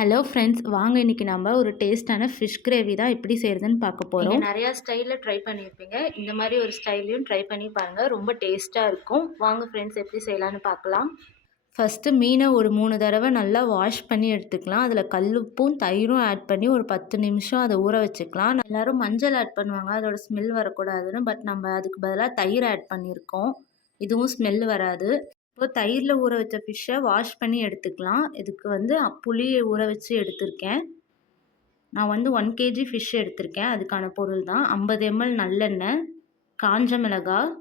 Hello friends, வாங்க இன்றைக்கி நம்ம ஒரு டேஸ்ட்டான ஃபிஷ் கிரேவி தான் எப்படி செய்கிறதுன்னு பார்க்க போகிறோம். நீங்கள் நிறையா ஸ்டைலில் ட்ரை பண்ணியிருப்பீங்க. இந்த மாதிரி ஒரு ஸ்டைலையும் ட்ரை பண்ணி பாருங்கள். ரொம்ப டேஸ்ட்டாக இருக்கும். வாங்க ஃப்ரெண்ட்ஸ், எப்படி செய்யலான்னு பார்க்கலாம். ஃபஸ்ட்டு மீனை ஒரு 3 தடவை நல்லா வாஷ் பண்ணி எடுத்துக்கலாம். அதில் கல்லுப்பும் தயிரும் ஆட் பண்ணி ஒரு 10 நிமிஷம் அதை ஊற வச்சுக்கலாம். எல்லோரும் மஞ்சள் ஆட் பண்ணுவாங்க, அதோட ஸ்மெல் வரக்கூடாதுன்னு. பட் நம்ம அதுக்கு பதிலாக தயிர் ஆட் பண்ணியிருக்கோம். இதுவும் ஸ்மெல் வராது. இப்போ தயிரில் ஊற வச்ச ஃபிஷ்ஷை வாஷ் பண்ணி எடுத்துக்கலாம். இதுக்கு புளியை ஊற வச்சு எடுத்திருக்கேன். நான் 1 kg ஃபிஷ் எடுத்திருக்கேன். அதுக்கான பொருள் தான் 50 ml நல்லெண்ணெய், காஞ்ச மிளகாய்,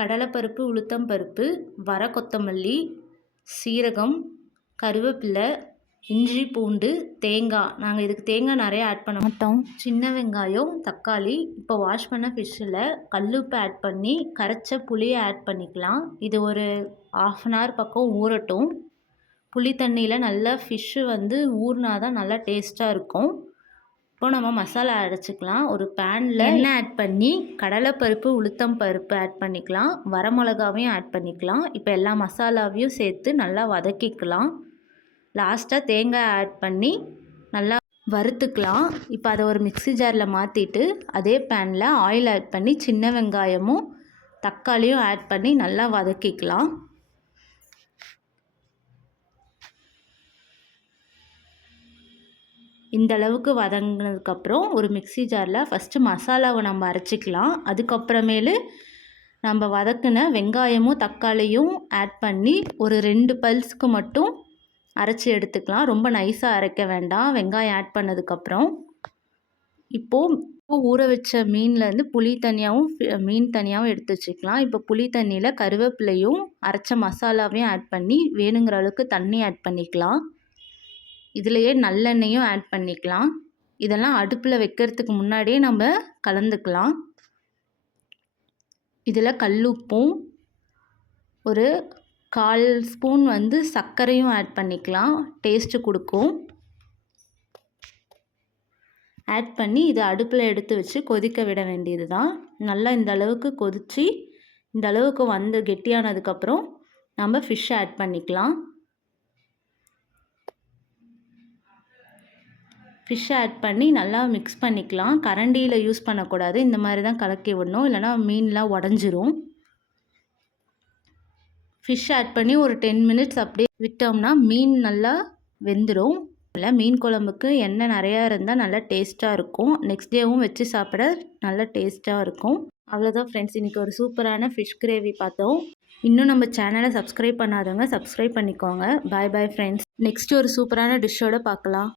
கடலைப்பருப்பு, உளுத்தம்பருப்பு, வர கொத்தமல்லி, சீரகம், கருவேப்பிலை, இஞ்சி, பூண்டு, தேங்காய். நாங்கள் இதுக்கு தேங்காய் நிறைய ஆட் பண்ண மாட்டோம். சின்ன வெங்காயம், தக்காளி. இப்போ வாஷ் பண்ண ஃபிஷ்ஷில் கல்லுப்பு ஆட் பண்ணி கரைச்ச புளியை ஆட் பண்ணிக்கலாம். இது ஒரு 1/2 hour பக்கம் ஊறட்டும். புளி தண்ணியில் நல்லா ஃபிஷ்ஷு ஊறினா தான் நல்லா டேஸ்ட்டாக இருக்கும். இப்போ நம்ம மசாலா அரைச்சிக்கலாம். ஒரு பேனில் எண்ணெய் ஆட் பண்ணி கடலைப்பருப்பு, உளுத்தம் பருப்பு ஆட் பண்ணிக்கலாம். வரமிளகாவையும் ஆட் பண்ணிக்கலாம். இப்போ எல்லா மசாலாவையும் சேர்த்து நல்லா வதக்கிக்கலாம். லாஸ்ட்டாக தேங்காய் ஆட் பண்ணி நல்லா வறுத்துக்கலாம். இப்போ அதை ஒரு மிக்ஸி ஜாரில் மாற்றிட்டு அதே பேனில் ஆயில் ஆட் பண்ணி சின்ன வெங்காயமும் தக்காளியும் ஆட் பண்ணி நல்லா வதக்கிக்கலாம். இந்த அளவுக்கு வதங்கினதுக்கப்புறம் ஒரு மிக்ஸி ஜாரில் ஃபஸ்ட்டு மசாலாவை நம்ம அரைச்சிக்கலாம். அதுக்கப்புறமேலு நம்ம வதக்கின வெங்காயமும் தக்காளியும் ஆட் பண்ணி ஒரு 2 பல்ஸ்க்கு மட்டும் அரைச்சி எடுத்துக்கலாம். ரொம்ப நைஸாக அரைக்க வேண்டாம் வெங்காயம் ஆட் பண்ணதுக்கப்புறம். இப்போது ஊற வச்ச மீன்லேருந்து புளி தனியாகவும் மீன் தனியாகவும் எடுத்து வச்சுக்கலாம். இப்போ புளி தண்ணியில் கருவேப்பிலையும் அரைச்ச மசாலாவையும் ஆட் பண்ணி வேணுங்கிற அளவுக்கு தண்ணி ஆட் பண்ணிக்கலாம். இதுலேயே நல்லெண்ணெயும் ஆட் பண்ணிக்கலாம். இதெல்லாம் அடுப்பில் வைக்கிறதுக்கு முன்னாடியே நம்ம கலந்துக்கலாம். இதில் கல்லுப்பும் ஒரு 1/4 ஸ்பூன் சர்க்கரையும் ஆட் பண்ணிக்கலாம். டேஸ்ட்டு கொடுக்கும். ஆட் பண்ணி இதை அடுப்பில் எடுத்து வச்சு கொதிக்க விட வேண்டியது தான். நல்லா இந்த அளவுக்கு கொதித்து இந்த அளவுக்கு கெட்டியானதுக்கப்புறம் நம்ம ஃபிஷ் ஆட் பண்ணிக்கலாம். ஃபிஷ் ஆட் பண்ணி நல்லா மிக்ஸ் பண்ணிக்கலாம். கரண்டியில் யூஸ் பண்ணக்கூடாது. இந்த மாதிரி தான் கலக்கி விடணும், இல்லைனா மீன்லாம் உடஞ்சிரும். ஃபிஷ் ஆட் பண்ணி ஒரு 10 மினிட்ஸ் அப்படியே விட்டோம்னா மீன் நல்லா வெந்துடும். இல்லை, மீன் குழம்புக்கு எண்ணெய் நிறையா இருந்தால் நல்லா டேஸ்ட்டாக இருக்கும். நெக்ஸ்ட் டேவும் வச்சு சாப்பிட நல்லா டேஸ்ட்டாக இருக்கும். அவ்வளோதான் ஃப்ரெண்ட்ஸ், இன்றைக்கி ஒரு சூப்பரான ஃபிஷ் கிரேவி பார்த்தோம். இன்னும் நம்ம சேனலை சப்ஸ்கிரைப் பண்ணாதவங்க சப்ஸ்கிரைப் பண்ணிக்கோங்க. பாய் பாய் ஃப்ரெண்ட்ஸ். நெக்ஸ்ட் ஒரு சூப்பரான டிஷ்ஷோடு பார்க்கலாம்.